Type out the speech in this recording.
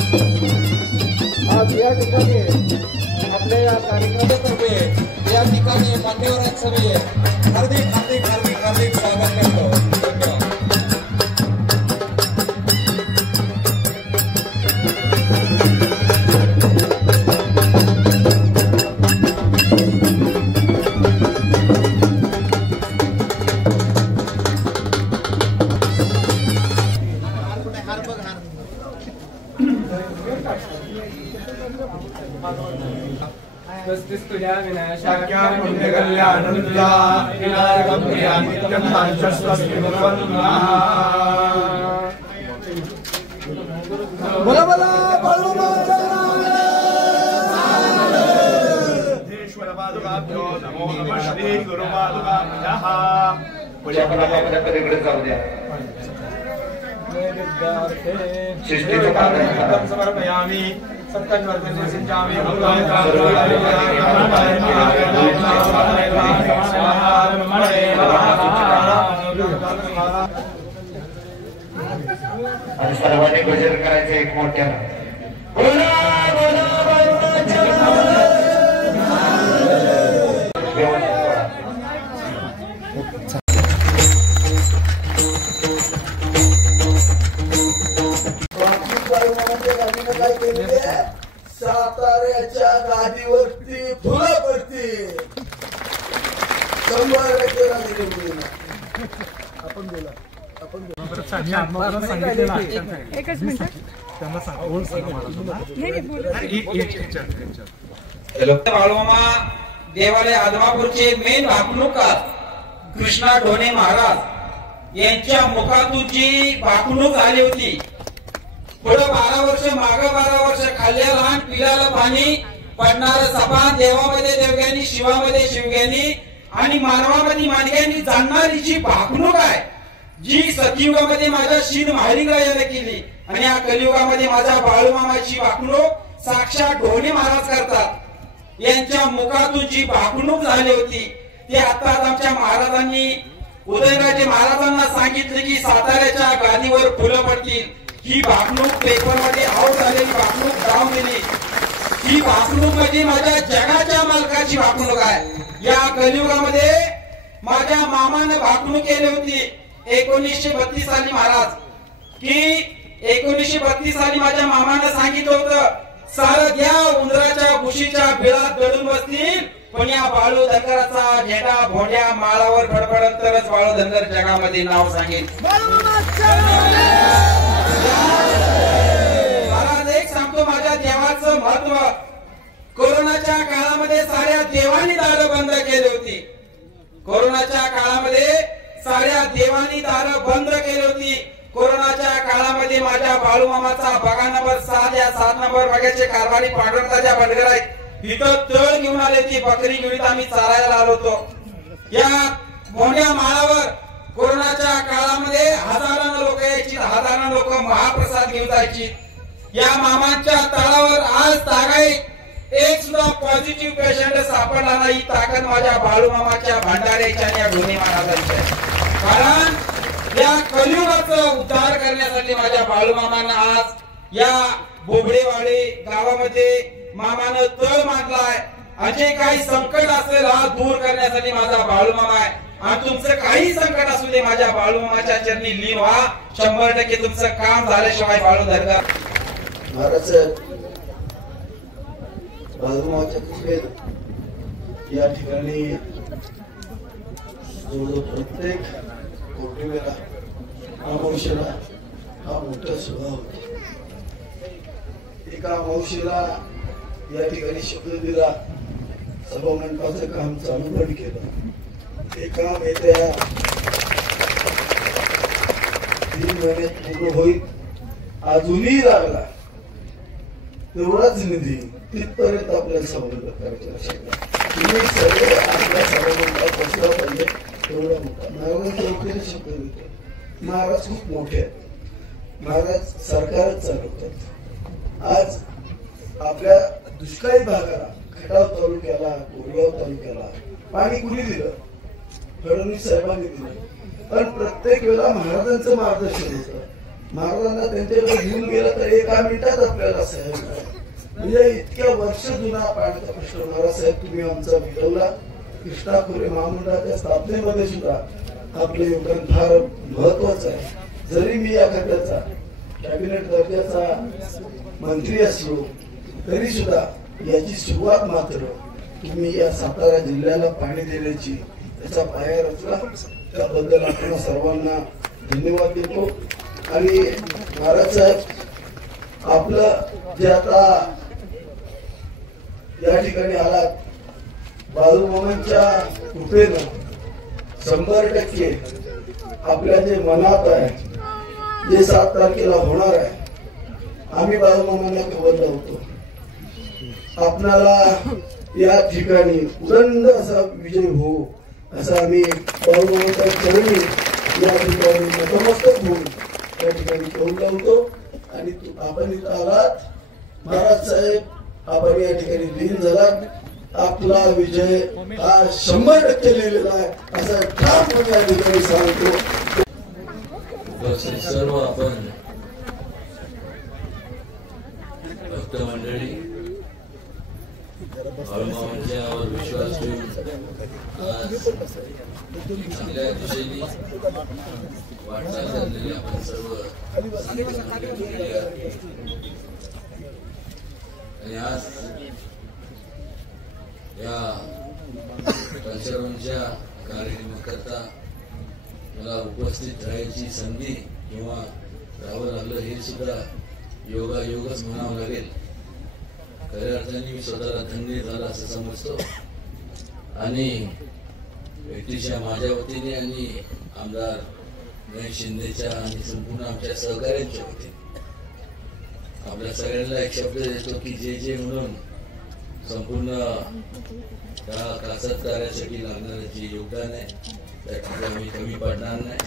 आज या ठिकाणी आपल्या या कार्यक्रमातर्फे या ठिकाणी मान्यवरांसर्वे हार्दिक हार्दिक हार्दिक हार्दिक स्वागत करतो। धन्यवाद। तुझ्या विनाशाख्या पुण्य कल्याणुद्या विनायकं प्रियानित्यं नाशस्वस्ति भगवन्नः। बोला बोला बाळूमामाच्या सिद्धेश्वर पादुकाभ्यो नमो नमः श्री गुरु पादुकाभ्यः। पुढच्या पदामध्ये पलीकडे जाऊ द्या। शिष्टीचं पादं समर्पयामि सत्कर्मवर्धने सिंचामि आणि सर्वांनी भजन करायचं एक मोठ्यानं। साताऱ्याच्या गादीवरती फुलं पडते 100% आपण बोला एकच मिनिट बाळूमामा देवालय आदमापूरचे मेन भाकणूककार कृष्णा ढोणे महाराज यांच्या मुखातून जी भाकणूक झाली होती, पुढे 12 वर्ष मागे 12 वर्ष खाल्ल्या लहान पिल्याला पाणी पडणार सपान देवामध्ये देवग्यानी शिवामध्ये शिवग्यानी आणि मानवामध्ये मानग्यानी जाणणारी जी भाकणूक आहे, जी सतयुगामध्ये माझ्या शीन महालिंगरायाने केली आणि या कलियुगामध्ये माझ्या बाळूमामाची भाकणूक साक्षात ढोणे महाराज करतात। यांच्या मुखातून जी भाकणूक झाली होती ती आताच आमच्या महाराजांनी उदयनराजे महाराजांना सांगितले की साताऱ्याच्या गादीवर फुलं पडतील। ही भाकणूक पेपरमध्ये आऊट झालेली भाकणूक जाऊन दिली। ही भाकणूक म्हणजे माझ्या जगाच्या मालकाची भाकणूक आहे। या कलियुगामध्ये माझ्या मामाने भाकणूक केली होती 1932 साली महाराज की 1932 साली माझ्या मामाने सांगितलं होतं सारं द्या उंदराच्या भुशीच्या बिळात दडून बसतील, पण या बाळू धनगराचा झेंडा भोंड्या माळावर फडफडत तरच बाळू धनगर जगामध्ये नाव सांगेल। महाराज एक सांगतो माझ्या देवाचं महत्व। कोरोनाच्या काळामध्ये साऱ्या देवांनी दारं बंद केली होती। कोरोनाच्या काळामध्ये साऱ्या देवांनी दारं बंद केली होती। कोरोनाच्या काळामध्ये माझ्या बाळूमामाचा बघा नंबर 7 या 7 नंबर बघायचे कारभारी पांढरताच्या बंडगर आहेत, इथं तळ घेऊन आले ती बकरी घेऊन आम्ही चारायला आलो होतो। या भोंड्या माळावर कोरोनाच्या काळामध्ये हजारांना लोक यायची, हजारांना लोक महाप्रसाद घेऊन जायची। या मामांच्या तळावर आज तागायत एक सुद्धा पॉझिटिव्ह पेशंट सापडला नाही। ताकद माझ्या बाळूमामाच्या भंडाऱ्याच्या आणि या ढोणे महाराजांच्या, कारण या कलियुगाचा उद्धार करण्यासाठी माझ्या बाळूमामांना आज या बोबडेवाडे गावामध्ये मामानं तळ मांडलाय। असे काही संकट असेल हा दूर करण्यासाठी माझा बाळूमामा आहे आणि तुमचं काही संकट असू दे माझ्या बाळूमामाच्या चरणी लीन व्हा। 100% तुमचं काम झाल्याशिवाय बाळू धनगर महाराज बाळूमामाच्या कृपेत या ठिकाणी प्रत्येक पौर्णिमेला अमावस्येला हा मोठा स्वभाव होता। एका अमावस्येला या ठिकाणी शब्द दिला, सभा मंडपाचं काम चालू पण केलं। एका येत्या 3 महिन्यात पूर्ण होईल, अजूनही लागला तेवढाच निधी तिथपर्यंत आपल्याला संबंध करायचा। तुम्ही सगळे आपल्या सभामंडपात बसला पाहिजे तेवढा मोठा महाराज शब्द देतो। महाराज खूप मोठे आहेत, महाराज सरकारच चालवतात। आज आपल्या दुष्काळी भागाला खटाव तालुक्याला कोरेगाव तालुक्याला पाणी कुणी दिलं? फडणवीस साहेबांनी दिलं, पण प्रत्येक वेळेला महाराजांचं मार्गदर्शन होतं। महाराजांना त्यांच्याकडे घेऊन गेलं तर 1 मिनिटात आपल्याला साहेब म्हणजे इतक्या वर्ष जुना पाण्याचा प्रश्न महाराजसाहेब तुम्ही आमचा मिटवला. कृष्णा खोरे महामंडळाच्या स्थापनेमध्ये सुद्धा आपले योगदान फार महत्वाचं आहे. जरी मी या खात्याचा कॅबिनेट दर्जाचा मंत्री असलो तरी सुद्धा याची सुरुवात मात्र तुम्ही या सातारा जिल्ह्याला पाणी देण्याची त्याचा पाया रचला. त्याबद्दल आपण सर्वांना धन्यवाद देतो. आणि महाराज साहेब आपलं जे आता या ठिकाणी आलात बाळूमामांच्या कृपेनं 100% आपल्या जे मनात आहे जे 7 तारखेला होणार आहे आम्ही बाळूमामांना खबर लावतो. आपणाला या ठिकाणी उदंड असा विजय हो असं आम्ही बाळूमामांच्या चरणी या ठिकाणी नतमस्तक होऊन त्या ठिकाणी करून लावतो. आणि आपण इथं आलात महाराज साहेब आपण या ठिकाणी लीन झालात. आपला विजय हा 100% लिहिलेला आहे असं ठामपणे या ठिकाणी सांगतो. सर्व आपण भक्त मंडळी बाळूमामांच्यावर विश्वास ठेवून आज चांगल्या दिशेने वाटचाल करलेली आपण सर्व आणि आज या कल्चरच्या कार्यक्रमाकरता मला उपस्थित राहायची संधी किंवा राहावं लागलं हे सुद्धा योगायोगच म्हणावं लागेल. खऱ्या अर्थाने मी स्वतःला धन्य झाला असं समजतो. आणि व्यक्तीच्या माझ्या वतीने आणि आमदार गणेश शिंदेच्या आणि संपूर्ण आमच्या सहकार्यांच्या वतीने आपल्या सगळ्यांना एक शब्द देतो की जे म्हणून संपूर्ण त्या कासत कार्यासाठी लागणारं जे योगदान आहे त्यासाठी आम्ही कमी पडणार नाही.